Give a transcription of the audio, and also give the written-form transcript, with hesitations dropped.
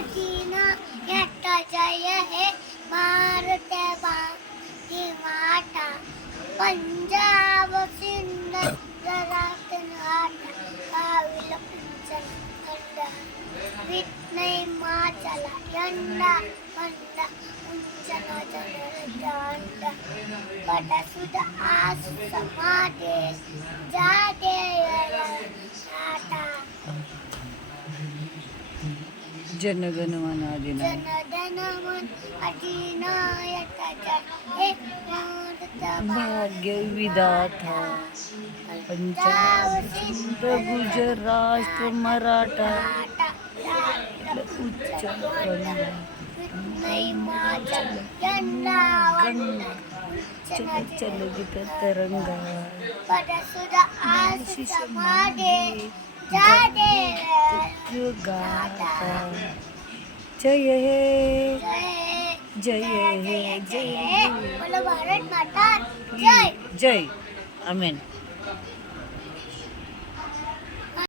अजीना यट्टा जय हे भारत भाग्य माता पंजाब सिंध गुजरात नाटा काविल पंचन कंडा विट्नय माचल यंडा कंडा उंचन जनरदांड पटसुद आसु समादेश जादे टाटा जनगणमन अधिनायक जनगणमन अधिनायक जय हे भारत भाग्य विधाता पंजाब सिंध गुजरात मराठा उच्च कन्नड हिमाचल यंडा चल चल गीत तरंगा पदसुद आशिष मादे जादे गाता जय हे जय हे जय बोलो भारत माता जय जय आमेन.